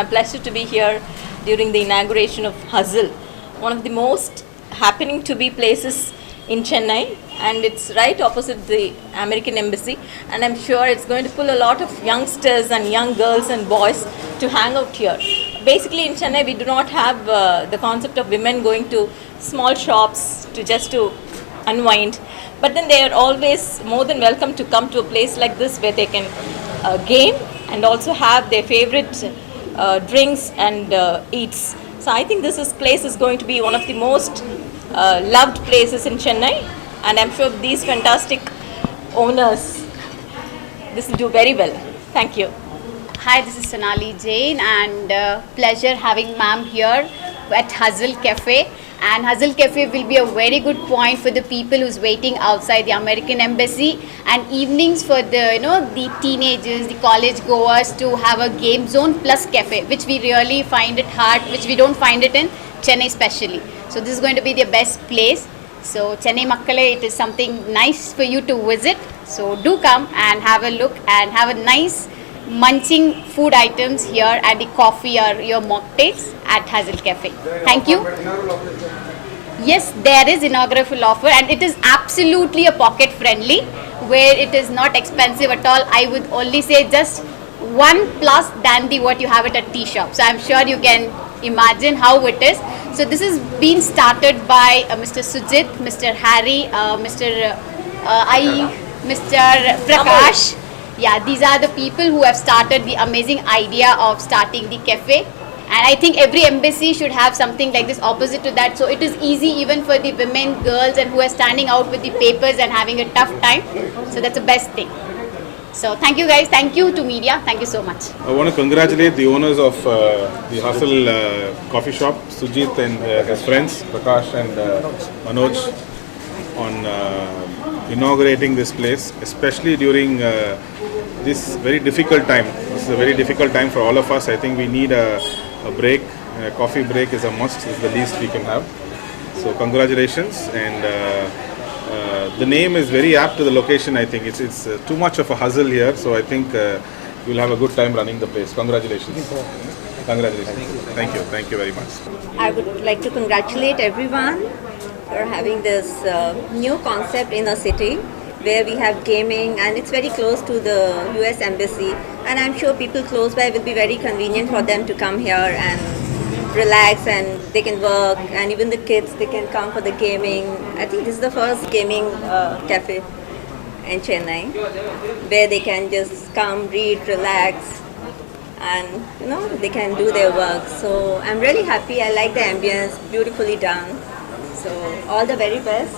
my pleasure to be here during the inauguration of Hustle, one of the most happening to be places in Chennai, and it's right opposite the American Embassy. And I'm sure it's going to pull a lot of youngsters and young girls and boys to hang out here. Basically, in Chennai, we do not have the concept of women going to small shops to unwind, but then they are always more than welcome to come to a place like this where they can game and also have their favorite drinks and eats. So I think this place is going to be one of the most loved places in Chennai, and I'm sure these fantastic owners, this will do very well. Thank you. Hi, this is Sonali Jain, and pleasure having ma'am here at Hustle Cafe. And Hustle Cafe will be a very good point for the people who's waiting outside the American Embassy, and evenings for the teenagers, the college goers to have a game zone plus cafe, which we really find it hard, which we don't find it in Chennai especially. So this is going to be the best place. So Chennai Makkale, it is something nice for you to visit. So do come and have a look and have a nice munching food items here at the coffee or your mocktails at Hustle Cafe. Thank you. Yes, there is inaugural offer, and it is absolutely a pocket friendly, where it is not expensive at all. I would only say just one plus than what you have it at tea shop. So I'm sure you can imagine how it is. So this is being started by Mr. Sujit, Mr. Harry, Mr. Prakash. Yeah, these are the people who have started the amazing idea of starting the cafe. And I think every embassy should have something like this opposite to that. So it is easy even for the women, girls, and who are standing out with the papers and having a tough time. So that's the best thing. So thank you guys. Thank you to media. Thank you so much. I want to congratulate the owners of the Hustle coffee shop, Sujit and his friends, Prakash and Manoj, on inaugurating this place, especially during this very difficult time. This is a very difficult time for all of us. I think we need a break. A coffee break is a must. It's the least we can have. So congratulations, and the name is very apt to the location. I think it's too much of a hustle here. So I think you'll have a good time running the place. Congratulations. Congratulations. Thank you very much. I would like to congratulate everyone for having this new concept in a city where we have gaming, and it's very close to the US Embassy, and I'm sure people close by will be very convenient for them to come here and relax, and they can work, and even the kids, they can come for the gaming. I think this is the first gaming cafe in Chennai where they can just come, read, relax, and they can do their work. So I'm really happy. I like the ambience, beautifully done. So all the very best.